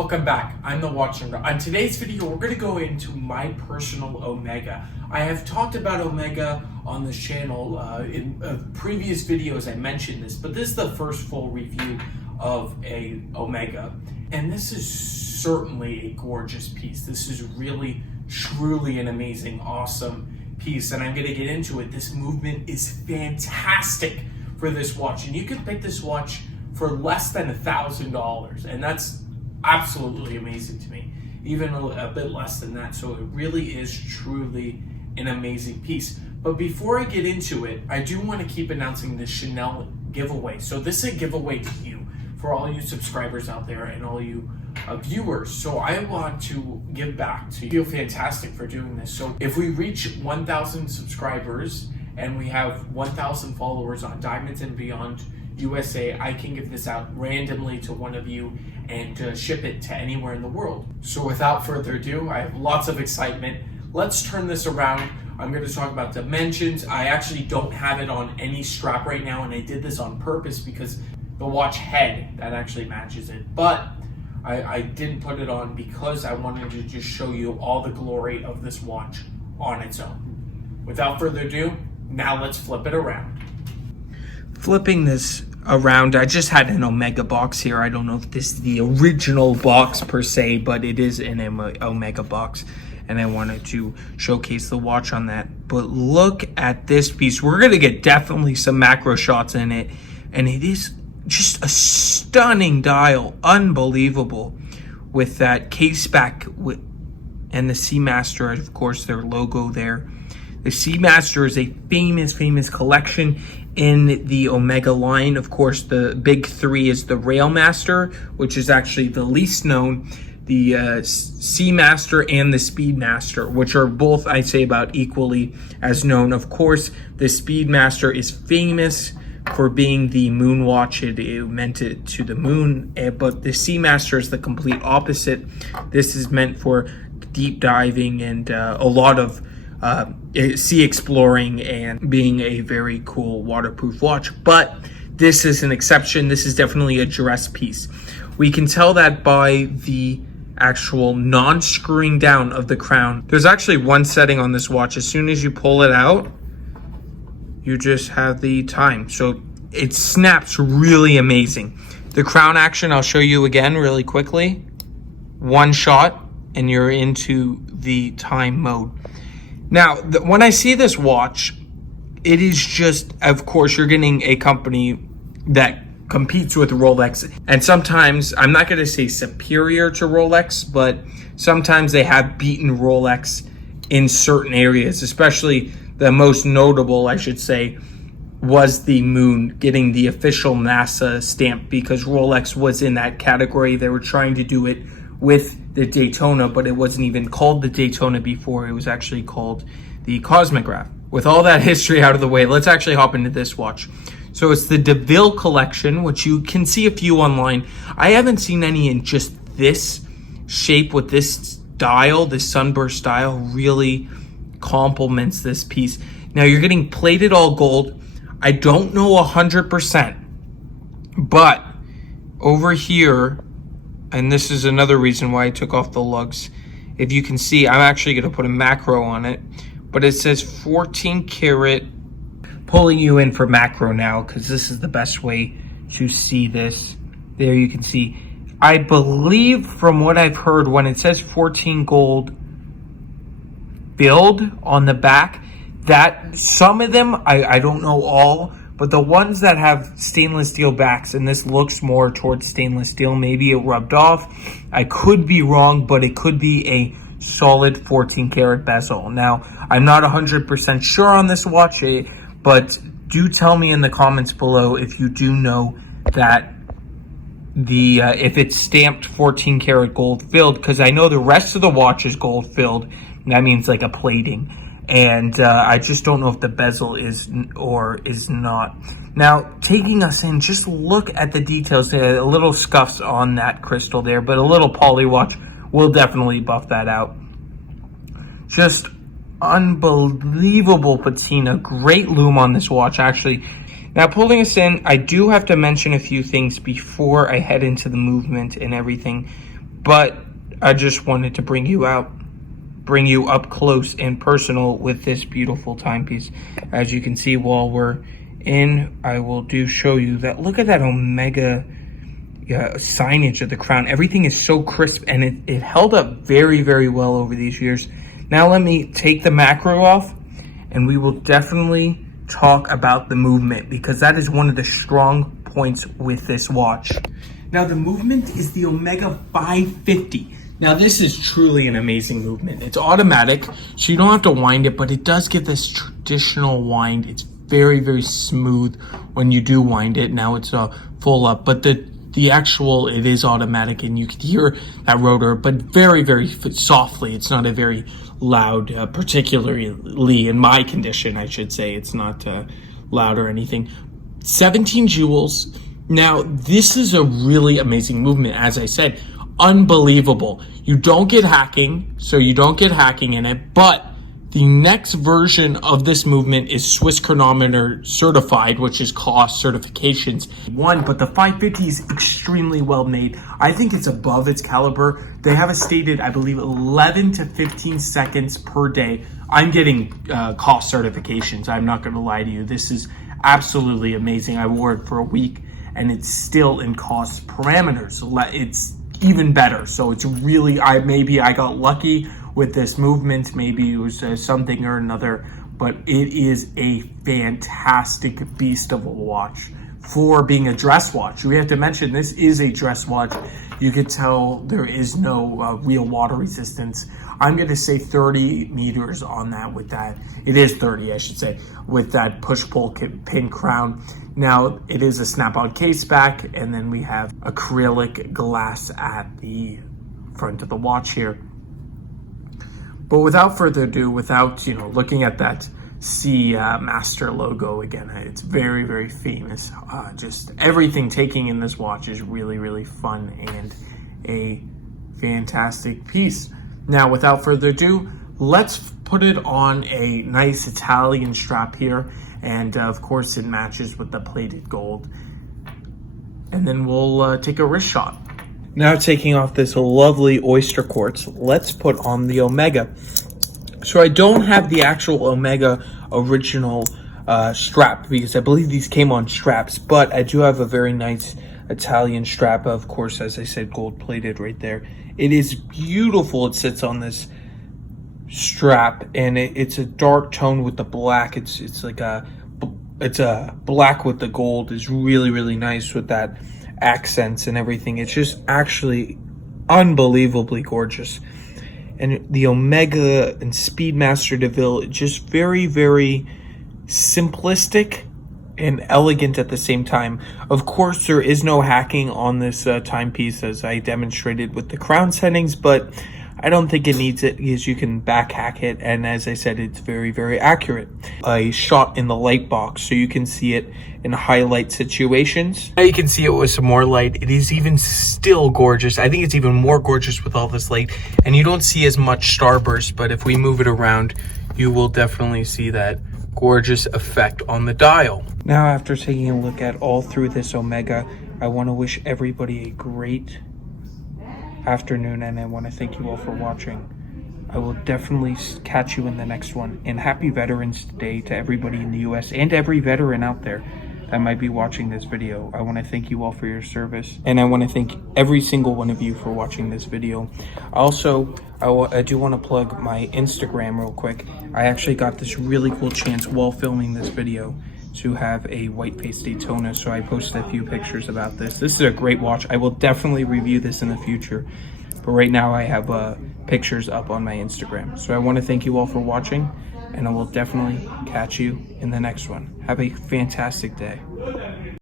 Welcome back. I'm the Watch Jungle. On today's video, we're going to go into my personal Omega. I have talked about Omega on this channel in previous videos. I mentioned this, but this is the first full review of a Omega, and this is certainly a gorgeous piece. This is really, truly an amazing, awesome piece, and I'm going to get into it. This movement is fantastic for this watch, and you can pick this watch for less than $1,000, and that's absolutely amazing to me. Even a bit less than that. So it really is truly an amazing piece. But before I get into it, I do want to keep announcing the Chanel giveaway. So this is a giveaway to you, for all you subscribers out there and all you viewers. So I want to give back to you. I feel fantastic for doing this. So if we reach 1,000 subscribers and we have 1,000 followers on Diamonds and Beyond USA, I can give this out randomly to one of you and ship it to anywhere in the world. So without further ado, I have lots of excitement. Let's turn this around. I'm going to talk about dimensions. I actually don't have it on any strap right now, and I did this on purpose because the watch head, that actually matches it. But I didn't put it on because I wanted to just show you all the glory of this watch on its own. Without further ado, now let's flip it around. Flipping this around, I just had an Omega box here. I don't know if this is the original box per se, but it is an Omega box, and I wanted to showcase the watch on that. But look at this piece. We're going to get definitely some macro shots in it, and it is just a stunning dial, unbelievable, with that case back and the Seamaster, of course, their logo there. The Seamaster is a famous collection in the Omega line. Of course, the big three is the Railmaster, which is actually the least known, the Seamaster and the Speedmaster, which are both, I'd say, about equally as known. Of course, the Speedmaster is famous for being the moon watch. It meant it to the moon, but the Seamaster is the complete opposite. This is meant for deep diving and a lot of sea exploring and being a very cool waterproof watch. But this is an exception. This is definitely a dress piece. We can tell that by the actual non-screwing down of the crown. There's actually one setting on this watch. As soon as you pull it out, you just have the time. So it snaps really amazing. The crown action, I'll show you again really quickly. One shot and you're into the time mode. Now, when I see this watch, it is just, of course, you're getting a company that competes with Rolex. And sometimes, I'm not going to say superior to Rolex, but sometimes they have beaten Rolex in certain areas. Especially the most notable, I should say, was the moon getting the official NASA stamp, because Rolex was in that category. They were trying to do it with the Daytona, but it wasn't even called the Daytona before. It was actually called the Cosmograph. With all that history out of the way, let's actually hop into this watch. So it's the Deville collection, which you can see a few online. I haven't seen any in just this shape with this dial. This Sunburst dial really complements this piece. Now you're getting plated all gold. I don't know 100%, but over here, and this is another reason why I took off the lugs. If you can see, I'm actually going to put a macro on it, but it says 14 karat. Pulling you in for macro now, because this is the best way to see this. There you can see. I believe from what I've heard, when it says 14 gold build on the back, that some of them, I don't know all, but the ones that have stainless steel backs, and this looks more towards stainless steel, maybe it rubbed off. I could be wrong, but it could be a solid 14 karat bezel. Now, I'm not 100% sure on this watch, but do tell me in the comments below if you do know that the if it's stamped 14 karat gold filled, because I know the rest of the watch is gold filled, and that means like a plating. And I just don't know if the bezel is or is not. Now, taking us in, just look at the details. A little scuffs on that crystal there, but a little poly watch will definitely buff that out. Just unbelievable patina. Great lume on this watch, actually. Now, pulling us in, I do have to mention a few things before I head into the movement and everything. but I just wanted to bring you up close and personal with this beautiful timepiece. As you can see while we're in, I will show you that. Look at that Omega signage of the crown. Everything is so crisp, and it held up very, very well over these years. Now let me take the macro off, and we will definitely talk about the movement, because that is one of the strong points with this watch. Now the movement is the Omega 550. Now this is truly an amazing movement. It's automatic, so you don't have to wind it, but it does get this traditional wind. It's very, very smooth when you do wind it. Now it's full up, but the actual, it is automatic, and you can hear that rotor, but very, very softly. It's not a very loud, particularly in my condition, I should say. It's not loud or anything. 17 joules. Now, this is a really amazing movement. As I said, unbelievable. You don't get hacking, so you don't get hacking in it, but the next version of this movement is Swiss Chronometer certified, which is cost certifications. But the 550 is extremely well made. I think it's above its caliber. They have a stated, I believe, 11 to 15 seconds per day. I'm getting cost certifications. I'm not going to lie to you. This is absolutely amazing. I wore it for a week, and it's still in cost parameters. It's even better. So it's really, maybe I got lucky with this movement. Maybe it was something or another, but it is a fantastic beast of a watch for being a dress watch. We have to mention this is a dress watch. You could tell there is no real water resistance. I'm going to say 30 meters on that with that. It is 30, I should say, with that push-pull pin crown. Now, it is a snap-on case back, and then we have acrylic glass at the front of the watch here. But without further ado, without looking at that Seamaster logo again, it's very, very famous. Just everything taking in this watch is really, really fun and a fantastic piece. Now, without further ado, let's put it on a nice Italian strap here, and of course it matches with the plated gold. And then we'll take a wrist shot. Now taking off this lovely oyster quartz, let's put on the Omega. So I don't have the actual Omega original strap, because I believe these came on straps, but I do have a very nice Italian strap, of course, as I said, gold plated right there. It is beautiful. It sits on this strap, and it's a dark tone with the black. It's a black with the gold. Is really, really nice with that accents and everything. It's just actually unbelievably gorgeous. And the Omega and Seamaster Deville, just very, very simplistic and elegant at the same time. Of course, there is no hacking on this timepiece, as I demonstrated with the crown settings, but I don't think it needs it, because you can back hack it, and as I said, it's very, very accurate. A shot in the light box, so you can see it in highlight situations. Now you can see it with some more light. It is even still gorgeous. I think it's even more gorgeous with all this light, and you don't see as much starburst, but if we move it around, you will definitely see that gorgeous effect on the dial. Now, after taking a look at all through this Omega, I want to wish everybody a great afternoon, and I want to thank you all for watching. I will definitely catch you in the next one, and happy Veterans Day to everybody in the US and every veteran out there that might be watching this video. I want to thank you all for your service, and I want to thank every single one of you for watching this video. Also, I do want to plug my Instagram real quick. I actually got this really cool chance while filming this video to have a white face Daytona, so I posted a few pictures about this. This is a great watch. I will definitely review this in the future, but right now I have pictures up on my Instagram. So I want to thank you all for watching, and I will definitely catch you in the next one. Have a fantastic day.